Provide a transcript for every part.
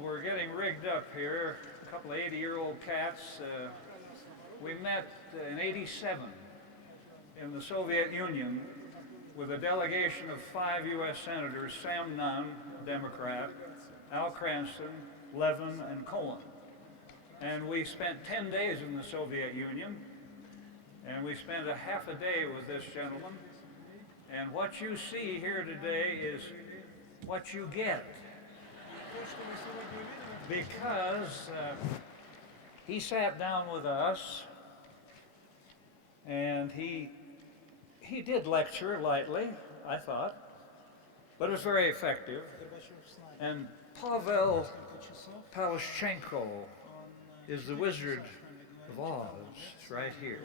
we're getting rigged up here. A couple of 80-year-old cats. We met in '87 in the Soviet Union with a delegation of 5 U.S. senators: Sam Nunn, Democrat, Al Cranston, Levin, and Cohen. And we spent 10 days in the Soviet Union, and we spent a half a day with this gentleman. And what you see here today is what you get. Because he sat down with us, and he did lecture lightly, I thought, but it was very effective. And Pavel Palashchenko is the Wizard of Oz. It's right here.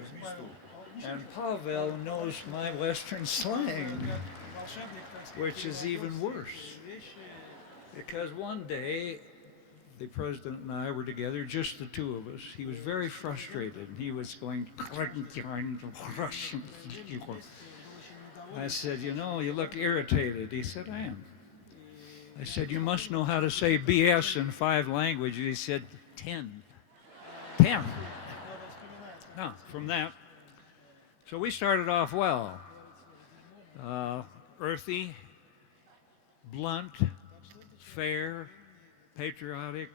And Pavel knows my Western slang, which is even worse. Because one day, the president and I were together, just the two of us. He was very frustrated. He was going, I said, you know, you look irritated. He said, I am. I said, you must know how to say BS in 5 languages. He said, 10. 10. Now, from that, so we started off well. Earthy, blunt, fair, patriotic.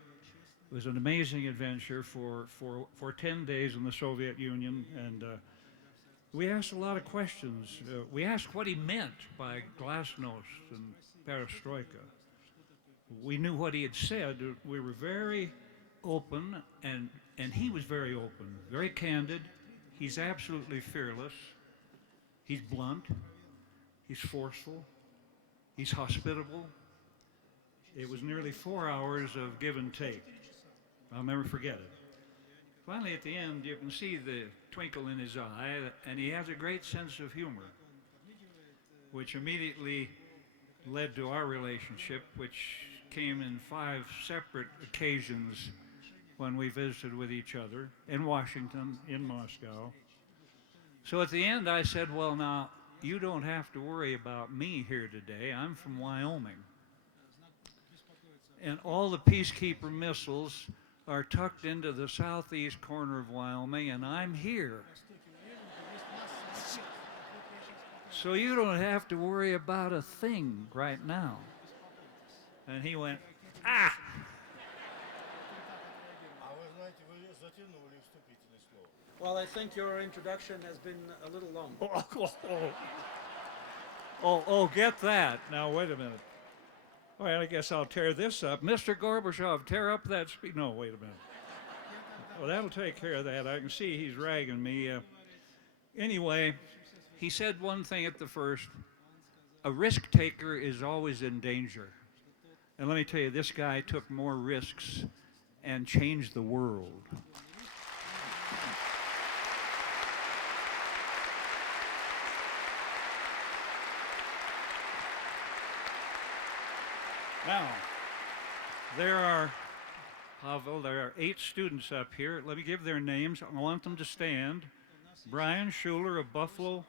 It was an amazing adventure for 10 days in the Soviet Union, and we asked a lot of questions. We asked what he meant by glasnost and perestroika. We knew what he had said. We were very open, and he was very open, very candid. He's absolutely fearless. He's blunt. He's forceful. He's hospitable. It was nearly 4 hours of give and take. I'll never forget it. Finally, at the end, you can see the twinkle in his eye, and he has a great sense of humor, which immediately led to our relationship, which came in 5 separate occasions when we visited with each other in Washington, in Moscow. So at the end, I said, well, now, you don't have to worry about me here today. I'm from Wyoming. And all the peacekeeper missiles are tucked into the southeast corner of Wyoming, and I'm here. So you don't have to worry about a thing right now. And he went, ah! Well, I think your introduction has been a little long. Oh, get that. Now, wait a minute. All right, I guess I'll tear this up. Mr. Gorbachev, tear up that speech. No, wait a minute. Well, that'll take care of that. I can see he's ragging me. Anyway, he said one thing at the first. A risk taker is always in danger. And let me tell you, this guy took more risks and changed the world. Now, there are 8 students up here. Let me give their names. I want them to stand. Brian Schuler of Buffalo,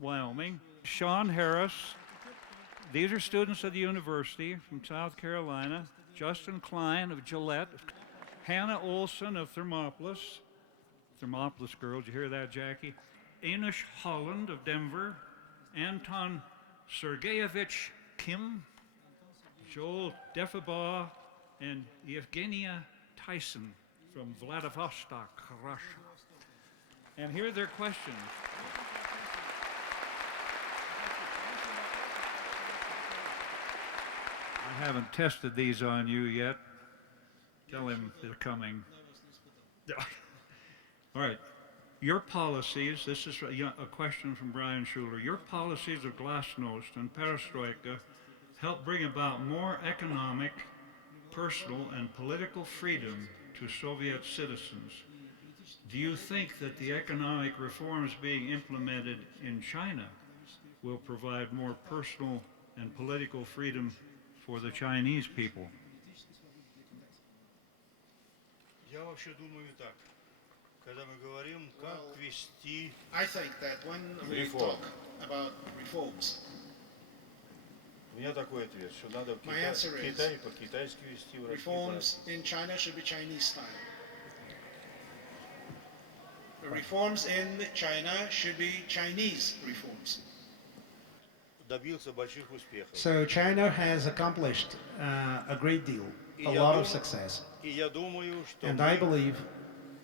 Wyoming. Sean Harris. These are students of the university from South Carolina. Justin Klein of Gillette. Hannah Olson of Thermopolis. Thermopolis girls, you hear that, Jackie? Anish Holland of Denver. Anton Sergeyevich Kim. Joel Defabaugh and Evgenia Tyson from Vladivostok, Russia. And here are their questions. I haven't tested these on you yet. Tell him they're coming. All right. Your policies, this is a question from Brian Schuler. Your policies of glasnost and perestroika help bring about more economic, personal, and political freedom to Soviet citizens. Do you think that the economic reforms being implemented in China will provide more personal and political freedom for the Chinese people? I think that when we talk about reforms, У меня такой ответ, что надо в My answer is, Китае по-китайски вести, в России reforms in China should be Chinese style. The reforms in China should be Chinese reforms. добился больших успехов. So China has accomplished a great deal, И a я lot of дум- success. И я думаю, что And I мы believe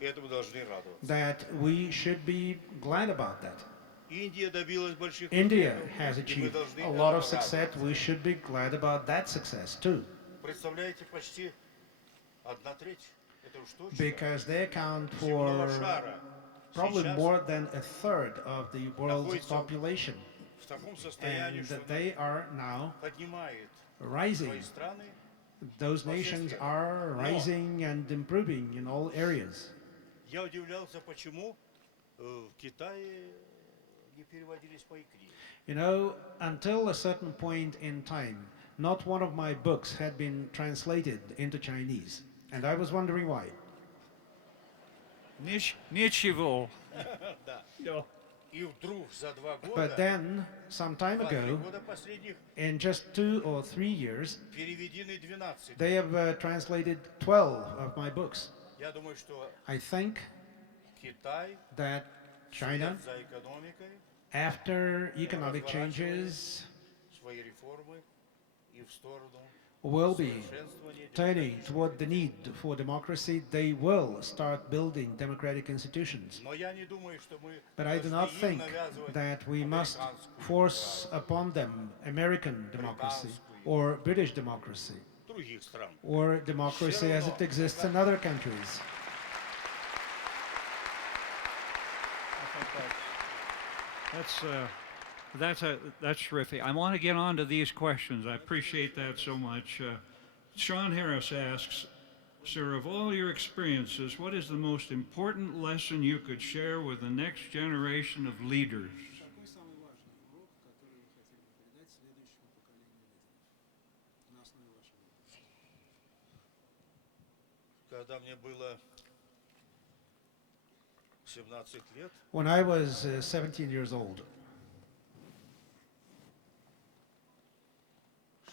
этому должны радоваться. that we should be glad about that. Индия добилась больших India успехов, has и мы achieved должны a lot этому of success. радоваться. We should be glad about that success too, Представляете, почти 1/3. Это уж точно. because they account Земного for шара probably сейчас more than a third of the world's находится population. в таком состоянии, And что they are now поднимает rising. свои страны. Those nations are rising and improving in all areas. Я удивлялся, почему в Китае не переводились мои книги. You know, until a certain point in time, not one of my books had been translated into Chinese. And I was wondering why. Ничего. Да. No. И вдруг за 2 But года, then, some time 2-3 ago, года последних, in just 2 or 3 years, переведены 12. they have translated 12 of my books. Я думаю, что I think Китай that China, вслед за экономикой, after economic changes, свои реформы и в сторону will be совершенствования turning демократии. toward the need for democracy. They will start building democratic institutions. Но я не думаю, что мы But I do должны not им think навязывать that we must американскую force демократию upon them American democracy or British democracy других стран. or democracy as it exists in other countries. That's terrific. I want to get on to these questions. I appreciate that so much. Sean Harris asks, sir, of all your experiences, what is the most important lesson you could share with the next generation of leaders? Какой самый важный урок, который вы хотели бы передать следующему поколению лидеров на основе вашего опыта? Когда мне было 17 лет, When I was 17 years old,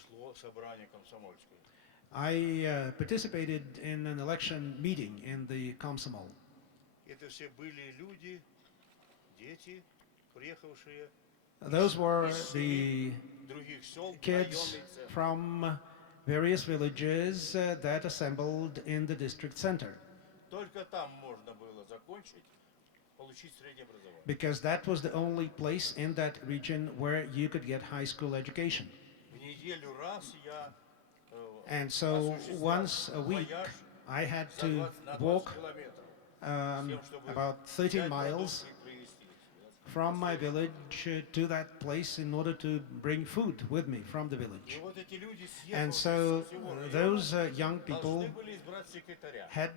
шло собрание комсомольское. I participated in an election meeting in the Komsomol. Это все были люди, дети, приехавшие Those were из the 7 других сел в kids районный центр. from various villages that assembled in the district center, Только там можно было закончить, получить среднее образование. because that was the only place in that region where you could get high school education. В неделю раз я And so осуществлял once a week, вояж I had за to 20 на 20 walk километров, с тем, чтобы about 13 взять miles продукты и привезти их. from my village to that place in order to bring food with me from the И village. вот эти люди, And съехавшись so со всего района, those young people должны были избрать секретаря. had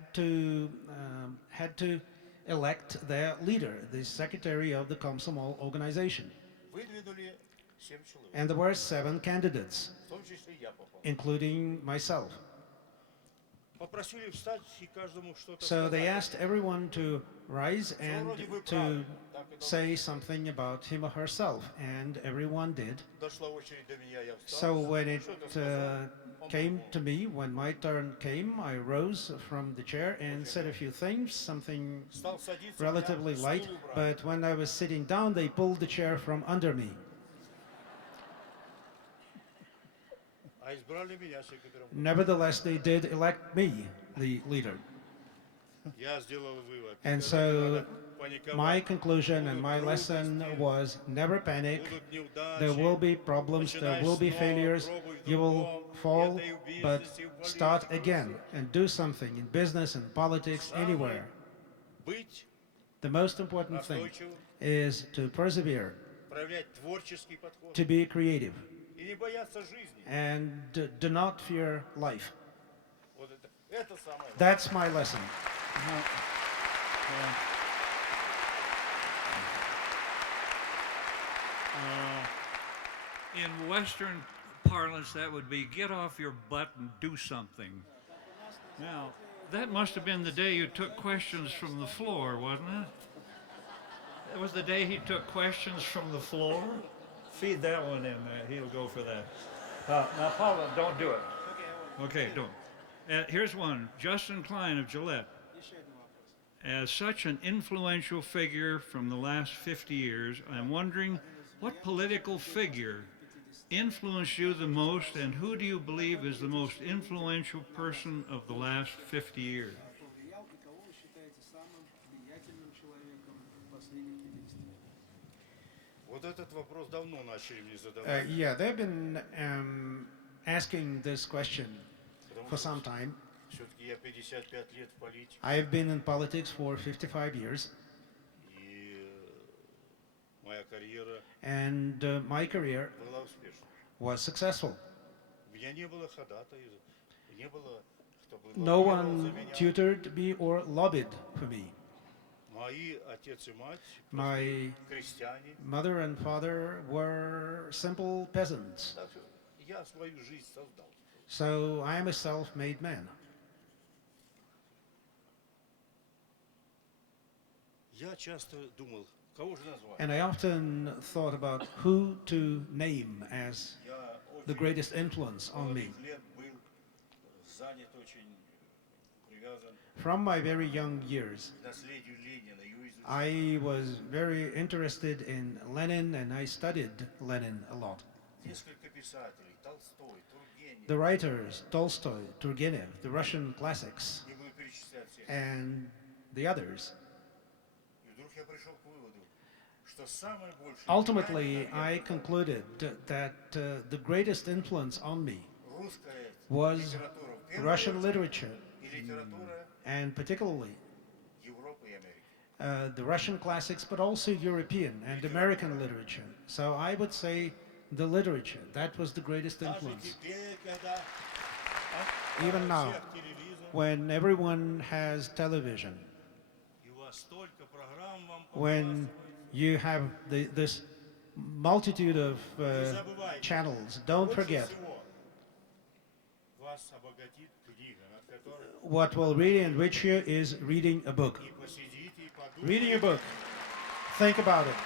to elect their leader, the secretary of the Komsomol organization. Выдвинули 7 человек, And there were 7 candidates, в том числе и я попал. including myself. Попросили встать и каждому что-то So they сказать. asked everyone to rise Всё and вроде бы to правильно, так и должно say быть. something about him or herself, and everyone did. Дошла очередь до меня, я So встал, when it что-то сказал. Он came подумал. to me, when my turn came, I rose from the chair and said a few things, something Стал садиться, relatively меня light, стул убрали. but when I was sitting down, they pulled the chair from under me. А избрали меня секретарем. Nevertheless, they did elect me the leader. Я сделал вывод. And Никогда so не надо паниковать. My conclusion and my lesson was never panic. There will be problems, there will be failures, you will fall, but start again and do something in business and politics, anywhere. Быть, The most important thing настойчивым, is to persevere, проявлять творческий подход to be creative, и не бояться жизни. and do not fear life. Вот это самое важное. That's my lesson. In Western parlance, that would be get off your butt and do something. Now, that must have been the day you took questions from the floor, wasn't it? That was the day he took questions from the floor? Feed that one in there. He'll go for that. Now, Paula, don't do it. Okay, don't. Here's one. Justin Klein of Gillette. Еще один вопрос. As such an influential figure from the last 50 years, I'm wondering what political figure influenced you the most, and who do you believe is the most influential person of the last 50 years? Повлиял и кого вы считаете самым влиятельным человеком последних 50 лет? Вот этот вопрос давно начали мне задавать. Yeah, they've been asking this question for some time. Все-таки я 55 лет в политике. I've been in politics for 55 years, И моя карьера and my career была успешной. was successful. У меня не было ходатаев, не было, чтобы No лоббировал за one меня. tutored me or lobbied for me. Мои отец и мать, My крестьяне. mother and father were simple peasants, Так что я свою жизнь создал. so I am a self-made man. Я часто думал, кого же назвать? And I often thought about who to name as Я the очень greatest influence on me. молодых лет был занят, очень привязан From my very young years, к наследию Ленина. Его изучал. I was very interested in Lenin, and I studied Lenin a lot. Несколько писателей, Толстой, Тургенев, The writers, Tolstoy, Turgenev, the Russian classics, не буду перечислять всех. and the others. И вдруг я пришел к выводу, что самое большее Ultimately, влияние I на concluded that the greatest influence on me русская was литература, в первую Russian очередь, literature, и литература and particularly Европы и Америки. the Russian classics, but also European and American literature. So I would say the literature, that was the greatest Даже influence. теперь, когда Even now, всех телевизор, when everyone has television, и у вас столько программ вам when you have this multitude of не забывайте, channels, don't больше forget, всего вас обогатит книга, над которой what will really enrich you is reading a book. и посидите, и Reading a подумайте. book. Think about it.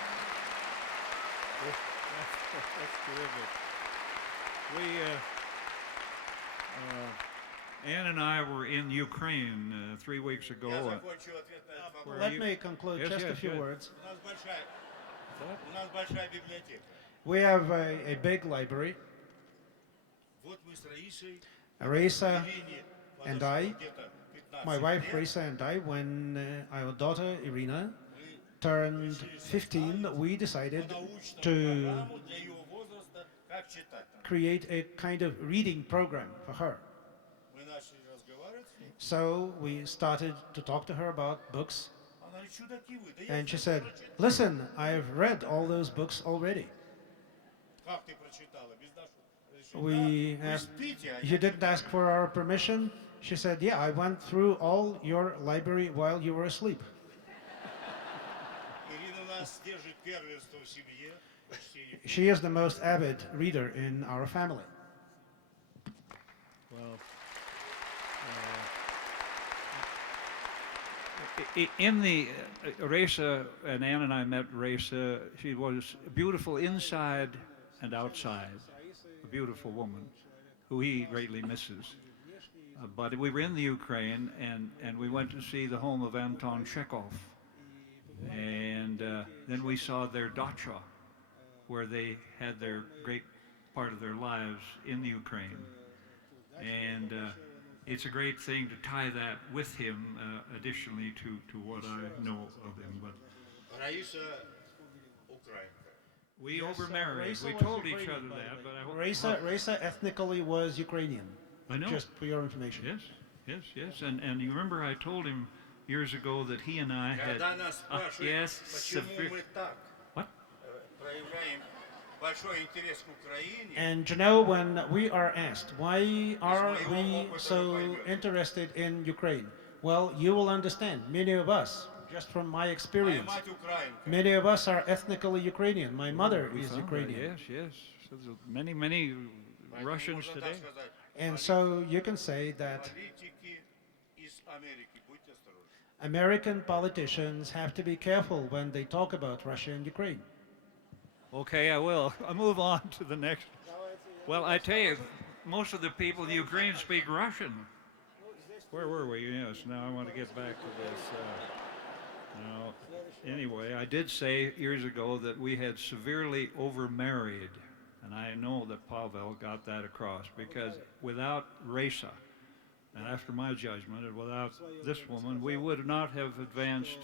That's terrific. Ann and I were in Ukraine 3 weeks ago. Я закончу ответ на этот вопрос. Where Let you- me conclude Yes, just a yes, few yes. words. У нас большая библиотека. We have a big library. Вот мы с Раисой, Arisa, Ирине, and подошло I, где-то 15 my wife лет, Risa, and I, when our daughter Irina мы turned 15, we decided научную to программу для ее возраста, как читать. create a kind of reading program for her. Мы начали разговаривать с ней. So we started to talk to her about books, Она говорит, чудаки вы, да я and she всё said, прочитала. "Listen, I've read all those books already." Как ты прочитала? Без нашего We разрешения? Вы asked, спите, а "You я didn't ask for our permission?" She said, "Yeah, I went through all your library while you were asleep." Ирина у нас держит первенство в семье. Почти She is the most avid reader in our family. Well, in the Reza, and Ann and I met Reza. She was beautiful inside and outside, a beautiful woman who he greatly misses. But we were in the Ukraine, and we went to see the home of Anton Chekhov. And then we saw their dacha, where they had their great part of their lives in the Ukraine. And it's a great thing to tie that with him, additionally to what I know of him. But Раиса украинка. we Yes, overmarried. Reza We was told each Ukrainian, other by the that, way. but I hope. Reza ethnically was Ukrainian. I know. Just for your information. Yes. And you remember I told him years ago that he and I had. Когда нас спрашивают, yes, почему мы так What? проявляем большой интерес к Украине, And you know, when we are asked, why are we so interested in Ukraine? Well, you will understand, many of us, just from my моя experience, мать украинка. many of us are ethnically Ukrainian. My mother We is found that, Ukrainian. Yes. So there's many Поэтому Russians можно today. так сказать. And so you can say that Политики из Америки, будьте осторожны. American politicians have to be careful when they talk about Russia and Ukraine. Okay, I will. I'll move on to the next. Давайте Well, I tell you, most of the people in Ukraine speak Russian. Where were we? Yes, now I want to get back to this. Anyway, I did say years ago that we had severely overmarried, and I know that Pavel got that across because without Reza, and after my judgment, and without this woman, we would not have advanced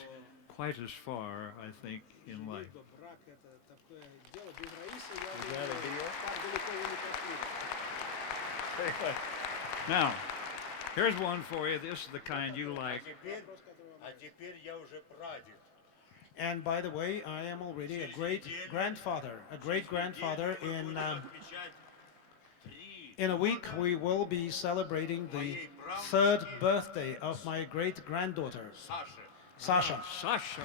quite as far, I think, in life. Брак это такое дело без Раисы, я Is that a deal? так далеко вы не пошли. Now, here's one for you. This is the kind you like. А теперь я уже прадед. And by the way, I am already a great-grandfather. In a week, we will be celebrating the third birthday of my great-granddaughter, Sasha. Sasha.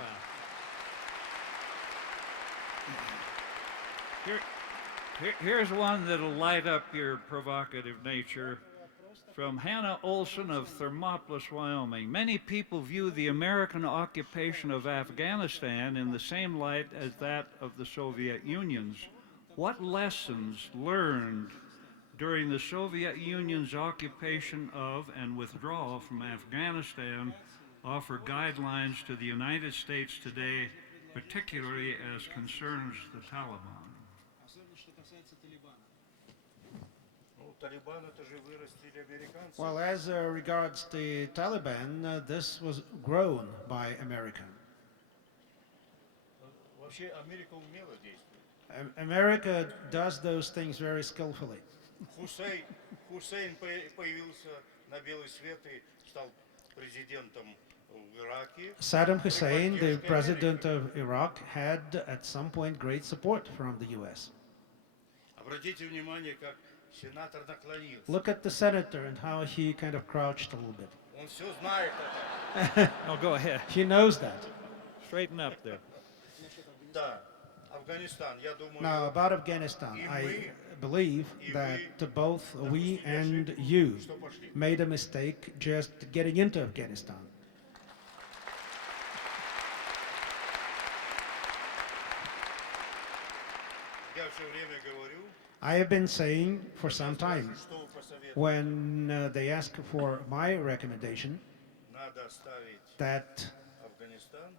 Here's one that'll light up your provocative nature. From Hannah Olson of Thermopolis, Wyoming. Many people view the American occupation of Afghanistan in the same light as that of the Soviet Union's. What lessons learned during the Soviet Union's occupation of and withdrawal from Afghanistan offer guidelines to the United States today, particularly as concerns the Taliban? Особенно, что касается Талибана. Талибан это же вырастили американцы. Well, as regards the Taliban, this was grown by America. Вообще Америка умело действует. America does those things very skillfully. Хусейн появился на белый свет и стал президентом в Ираке. Saddam Hussein, the president of Iraq, had at some point great support from the US. Обратите внимание, как сенатор наклонился. Look at the senator and how he kind of crouched a little bit. Он все знает это. Oh, go ahead. He knows that. Straighten up there. Да, Афганистан, я думаю. Now, about Afghanistan, I believe that both we and you made a mistake just getting into Afghanistan. Я все время говорю, I have been saying for some time, что вы посоветуете. when they ask for my recommendation, Надо оставить that Афганистан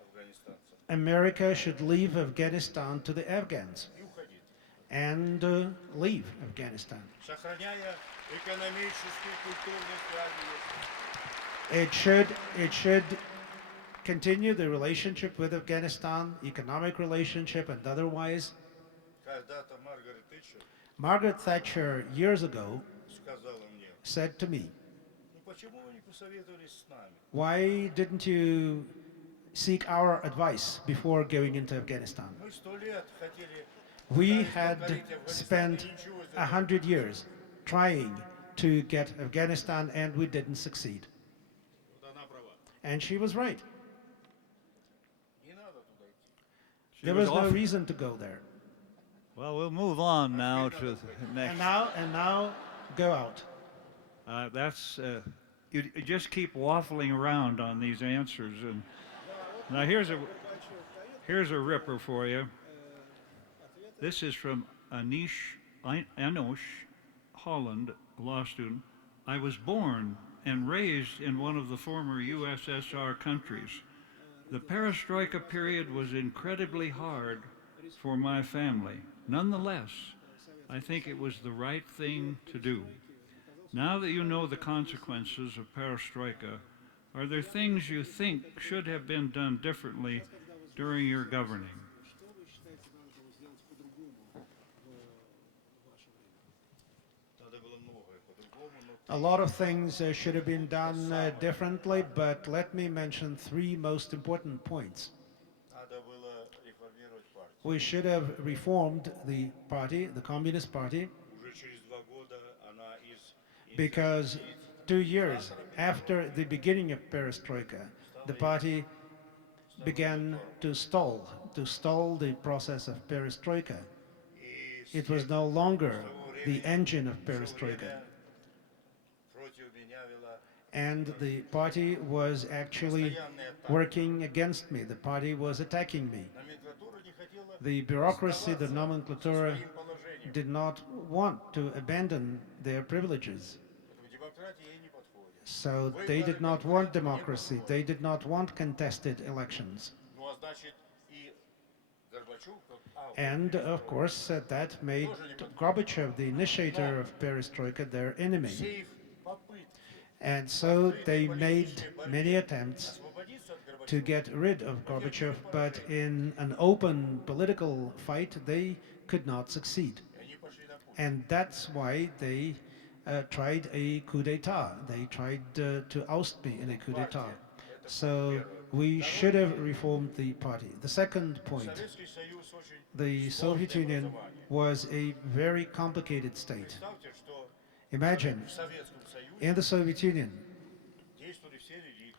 афганистанцам America should leave Afghanistan to the Afghans и уходить, and leave Afghanistan. сохраняя экономические, культурные связи. It should continue the relationship with Afghanistan, economic relationship and otherwise. Когда-то Margaret Thatcher years ago сказала мне, said to me, ну почему вы не посоветовались с нами? why didn't you seek our advice before going into Afghanistan? Мы 100 лет хотели, We had spent 100 years trying to get Afghanistan and we didn't succeed. вот она права. And she was right. Не надо туда идти. There was no reason to go there. Well, we'll move on now to the next. And now go out. You just keep waffling around on these answers. And now here's a ripper for you. This is from Anosh, Holland, a law student. I was born and raised in one of the former USSR countries. The perestroika period was incredibly hard for my family. Nonetheless, I think it was the right thing to do. Now that you know the consequences of perestroika, are there things you think should have been done differently during your governing? Что вы считаете, надо было сделать по-другому в ваше время? Надо было многое по-другому, A lot of things should have been done differently, but let me mention three most important points. надо было реформировать партию. We should have reformed the party, the Communist Party, Уже через 2 года она из because 2 years after the beginning of perestroika, the party began to stall the process of perestroika. It was no longer the engine of perestroika. против меня вела And the party was actually working against me. The party was attacking me. номенклатура не хотела The bureaucracy, the nomenclature своим положением. did not want to abandon their privileges. Поэтому демократия ей не подходит. So they did not want democracy. They did not want contested elections. Ну а значит и Горбачев, как автор And of course, that made Gorbachev, the initiator of perestroika, their enemy. все их попытки And so they made many attempts освободиться от Горбачева to get rid of Gorbachev, but in an open political fight, they could not succeed. и они пошли на Путина. And that's why they tried a coup d'etat. They tried to oust me in a coup d'etat. So we should have reformed the party. The second point, Советский Союз очень the Soviet Union was a very complicated state. Представьте, что Imagine, в Советском Союзе in the Soviet Union, действовали все религии,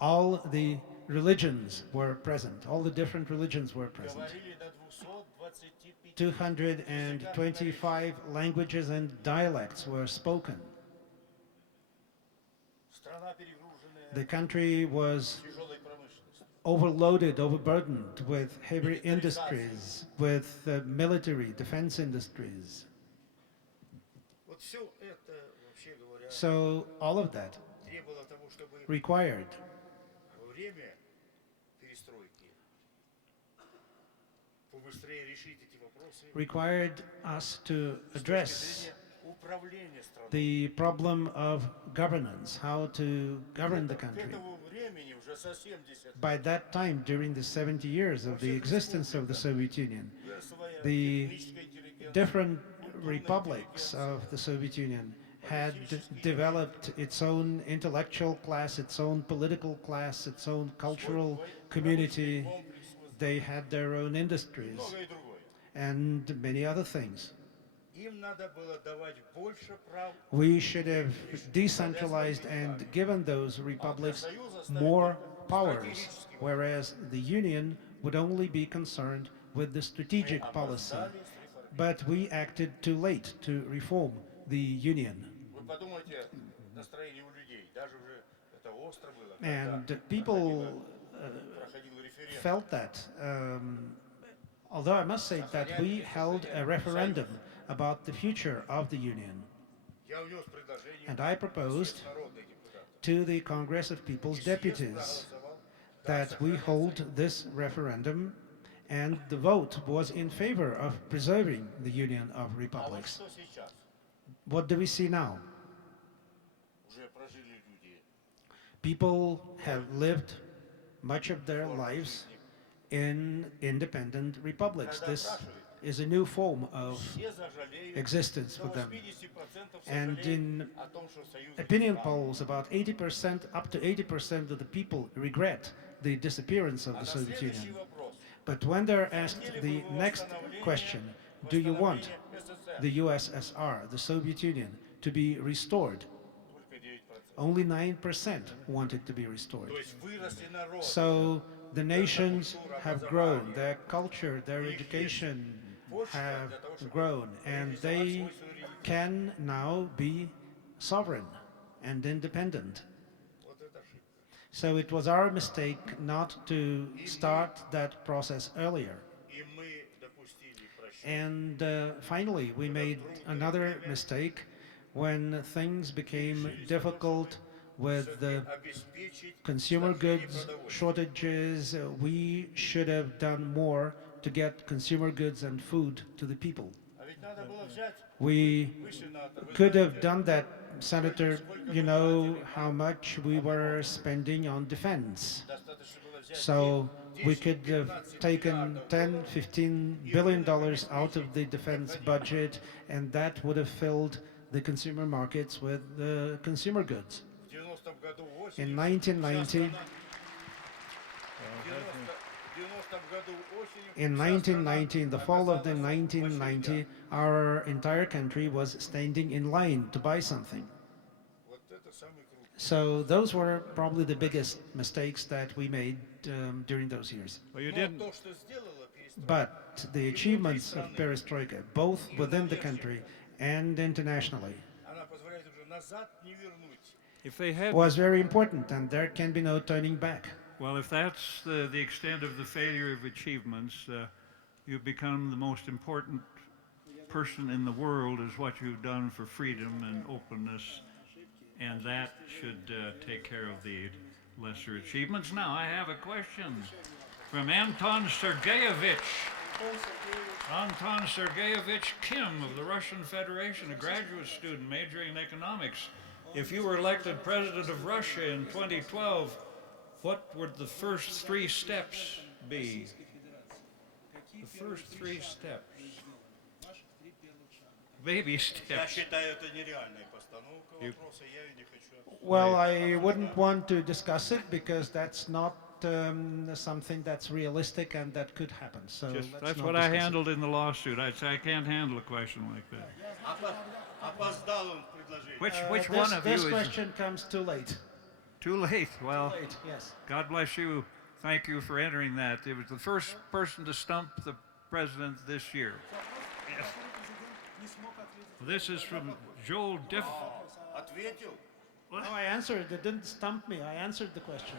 all the religions were present, all the different religions were present. говорили на 225 225 languages and dialects were spoken. страна перегруженная The country was тяжелой промышленностью. overloaded, overburdened with heavy industries, with military defense industries. Вот все это, вообще говоря, So all of that требовало того, чтобы required во время перестройки побыстрее решить эти вопросы required us to с точки address зрения управления страной. the problem of governance, how to govern the К country. этому времени уже за 70 By that time, during the 70 years of the existence of the Soviet Union, своя the техническая интеллигенция, different republics of the Soviet Union had developed its own intellectual class, its own political class, its own cultural community. They had their own industries многое другое. and many other things. Им надо было давать больше прав, We should have decentralized and given those republics more powers, whereas the Union would only be concerned with the strategic policy. опоздали с реформой. But we acted too late to reform the Union. Вы подумайте, настроение у людей, даже уже это остро было, когда And people проходил референдум. felt that. Although I must say that we held a referendum about the future of the Union. Я внес предложение And I proposed народных депутатов. to the Congress of People's Deputies that we hold this referendum, and the vote was in favor of preserving the Union of А вот Republics. что сейчас? What do we see now? Уже прожили люди People have lived much of their lives in independent republics. This is a new form of все сожалеют, existence for до them. 80% And сожалеют in о том, что Союз opinion распался. polls, about 80%, up to 80% of the people regret the disappearance of А the на Soviet следующий Union. вопрос. But when they're asked the next question, do you want СССР? the USSR, the Soviet Union, to be restored? Только 9%. Only 9% wanted to be restored. То есть выросли народ. So the nations have grown, their culture, their education have grown, and they can now be sovereign and independent. Вот это ошибка. So it was our mistake not to start that process earlier. И мы допустили просчет. And finally, we made another mistake when things became difficult with the Обеспечить consumer снабжение goods продовольствием. shortages. We should have done more to get consumer goods and food to the people. А ведь надо было взять, We вы, сенатор, вы could have знаете, done that, Senator. You know how much we were spending on defense. достаточно было взять So we 10, could have 15 taken миллиардов 10, 15 billion dollars out of the defense budget, and that would have filled the consumer markets with consumer goods. в 90-м году In осенью. 1990, В 90-м году осенью. in вся страна 1990, in the fall of the оказалась в 1990, очередях. our entire country was standing in line to buy something. Вот это самый крупный. So those were probably the biggest mistakes that we made during those years. Well, you Но didn't. то, что сделала перестройка, But the achievements of perestroika, both within the country and internationally, она позволяет уже назад не вернуть. If they had, was very important, and there can be no turning back. well, if that's the extent of the failure of achievements, you become the most important person in the world is what you've done for freedom and openness, and that should take care of the lesser achievements. Now, I have a question from Anton Sergeyevich. Anton Sergeyevich Kim of the Russian Federation, a graduate student majoring in economics. If you were elected president of Russia in 2012, what would the first 3 steps be? The first 3 steps. Baby Я steps. считаю, это нереальная постановка вопроса, я ее не хочу обсуждать. Well, I wouldn't want to discuss it because that's not something that's realistic and that could happen. So That's not what I discuss it. handled in the lawsuit. I'd say I can't handle a question like that. Опоздал он в предложении. Which This, one of this you is question comes too late. too late? Well, Late, yes. God bless you. Thank you for entering that. It was the first person to stump the president this year. Yes. This is from Joel Diff. Ответил. No, I answered. It didn't stump me. I answered the question.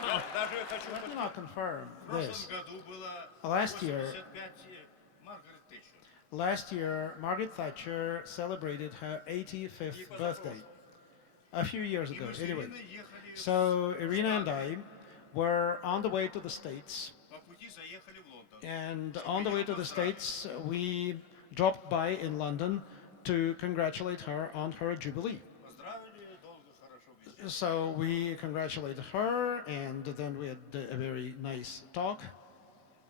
Знаешь, даже я хочу Let me not confirm В прошлом this. году было Last year, 85 Маргарет Тэтчер. last year, Margaret Thatcher celebrated her 85th birthday. A few years И ago, мы с anyway. Ириной ехали So Irina and I were on the way to the States, по пути заехали в Лондон. and on the way to the States, we dropped by in London to congratulate her on her jubilee. Поздравили, долго, хорошо беседовали. So we congratulated her, and then we had a very nice talk.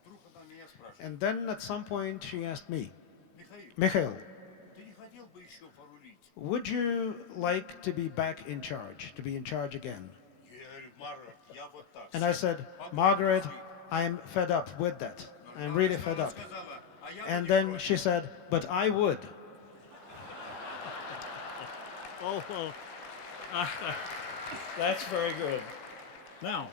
Вдруг она меня спрашивает: And then at some point she asked me, Михаил, Mikhail, ты не хотел бы еще порулить? would you like to be back in charge, to be in charge again? Я говорю: Маргарет, я вот так. And I said, Margaret, I'm fed up with that. I'm really fed Она up. сказала: а я бы And не then против. she said, but I would. Oh, well, that's very good. Now,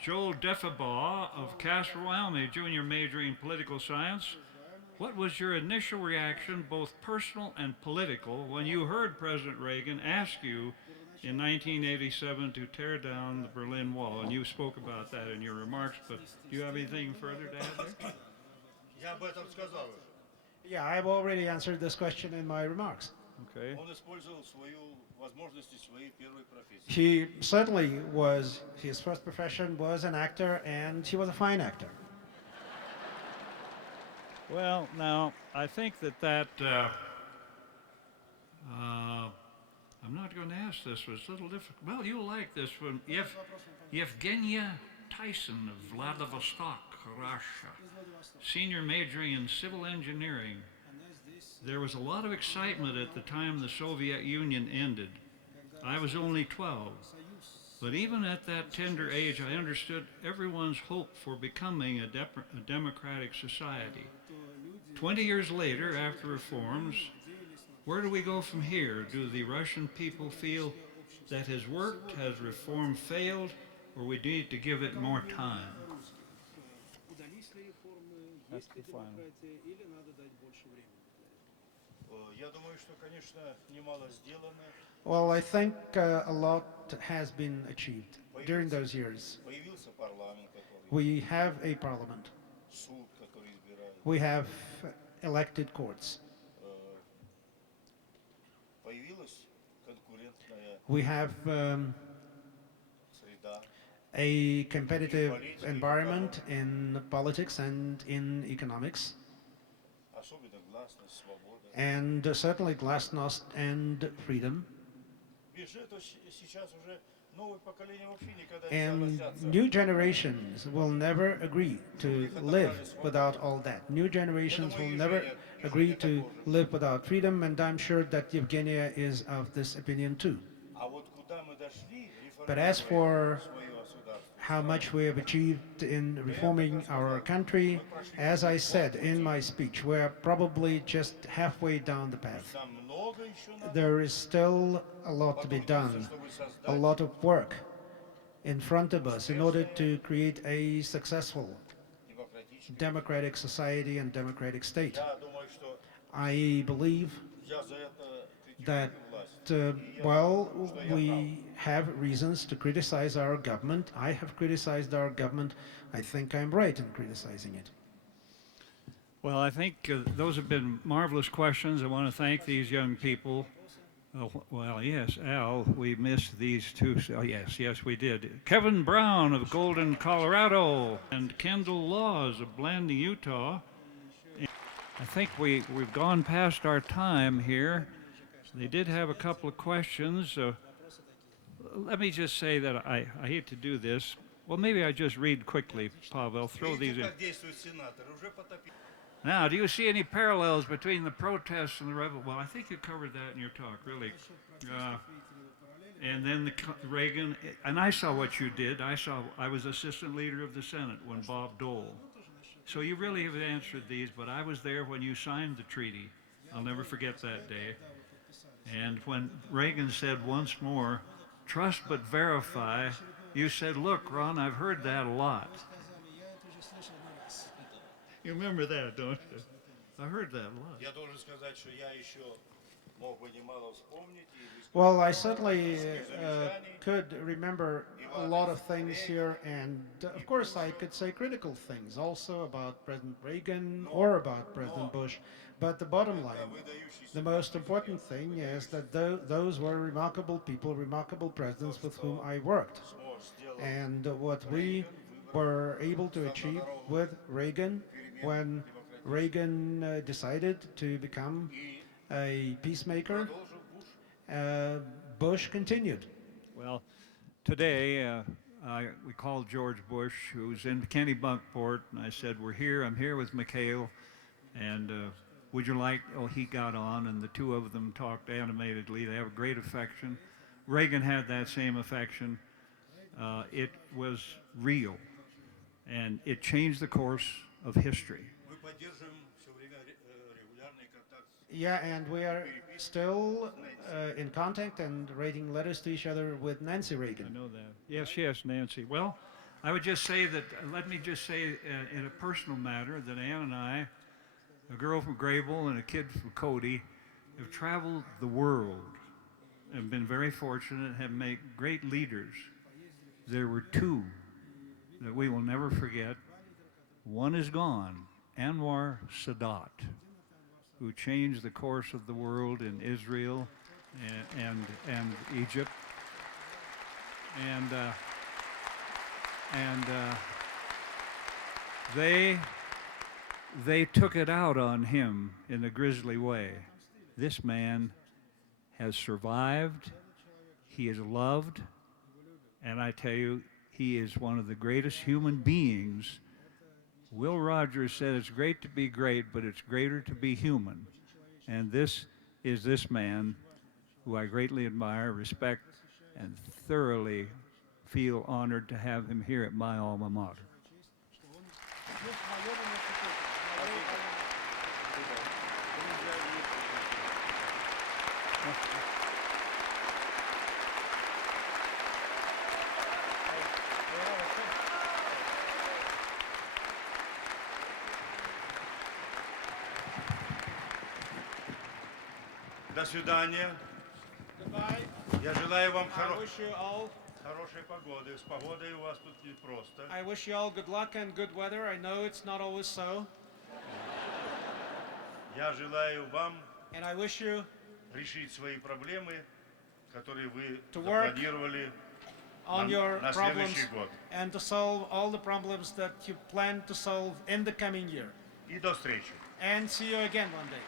Joel Defebaugh of Casper, Wyoming, junior majoring in political science. What was your initial reaction, both personal and political, when you heard President Reagan ask you in 1987 to tear down the Berlin Wall? And you spoke about that in your remarks, but do you have anything further to add there? Я об этом сказал уже. Yeah, I've already answered this question in my remarks. Okay. Он использовал свою возможности своей первой профессии. He certainly was, his first profession was an actor, and he was a fine actor. Well, now, I think that I'm not going to ask this, but it's a little difficult. Well, you'll like this one. Yevgenia Tyson of Vladivostok, Russia, senior majoring in civil engineering. There was a lot of excitement at the time the Soviet Union ended. I was only 12. But even at that tender age, I understood everyone's hope for becoming a democratic society. 20 years later, after reforms, where do we go from here? Do the Russian people feel that has worked, has reform failed, or we need to give it more time? Удались ли реформы, есть ли демократия, или надо дать больше времени? Я думаю, что, конечно, немало сделано. Well, I think a lot has been achieved during those years. Появился парламент, который We have a parliament. суд, который избирает. We have elected courts. Появилась конкурентная We have среда. a competitive environment in politics and in economics, Особенно гласность, свобода. and certainly glasnost and freedom. Бюджет сейчас уже новое поколение вообще никогда не And согласятся. new generations will never agree to live without all that. New generations will never agree to live without freedom, and I'm sure that Yevgenia is of this opinion too. А вот куда мы дошли, But as for свое государство, how much we have achieved in reforming our country, as I said in my speech, we're probably just halfway down the path. нам много еще надо. There is still a lot to be done, a lot of work in front of us in order to create a successful Демократически. democratic society and democratic state. Я думаю, что I believe я за это that, критикую власть. well, we have reasons to criticize our government. I have criticized our government. I think I'm right in criticizing it. Well, I think those have been marvelous questions. I want to thank these young people. Oh, well, yes, Al, we missed these two. Oh, yes, we did. Kevin Brown of Golden, Colorado, and Kendall Laws of Blanding, Utah. I think we've gone past our time here. They did have a couple of questions. Let me just say that I hate to do this. Well, maybe I just read quickly, Pavel. Throw these Видите, in. как действуют сенаторы? Уже потопили. Now, do you see any parallels between the protests and the rebel? Well, I think you covered that in your talk, really. And then Reagan, and I saw what you did. I was assistant leader of the Senate when Bob Dole. So you really have answered these, but I was there when you signed the treaty. I'll never forget that day. And when Reagan said once more, trust but verify, you said, look, Ron, I've heard that a lot. You remember that, don't you? I heard that a lot. Я должен сказать, что я еще мог бы немало вспомнить. Well, I certainly could remember a lot of things here, and of course I could say critical things also about President Reagan or about President Bush. But the bottom line, the most important thing is that those were remarkable people, remarkable presidents with whom I worked. And what we were able to achieve with Reagan, when Reagan decided to become a peacemaker, Bush continued. Well, today we called George Bush, who's in Kennebunkport, and I said, I'm here with Mikhail, and would you like, he got on, and the two of them talked animatedly. They have a great affection. Reagan had that same affection. It was real, and it changed the course of history. Yeah, and we are still in contact and writing letters to each other with Nancy Reagan. I know that. Yes, Nancy. Well, I would just say that, let me just say in a personal matter that Ann and I, a girl from Grable and a kid from Cody, have traveled the world and been very fortunate and have made great leaders. There were two that we will never forget. One is gone, Anwar Sadat, who changed the course of the world in Israel and Egypt. And they took it out on him in a grisly way. This man has survived. He is loved. And I tell you, he is one of the greatest human beings. Will Rogers said it's great to be great, but it's greater to be human. And this is this man who I greatly admire, respect, and thoroughly feel honored to have him here at my alma mater. До свидания. Goodbye. Я желаю вам I wish you all хорошей погоды. С погодой у вас тут непросто. I wish you all good luck and good weather. I know it's not always so. Я желаю вам And I wish you решить свои проблемы, которые вы To work запланировали on your на problems следующий год. and to solve all the problems that you plan to solve in the coming year. И до встречи. And see you again one day.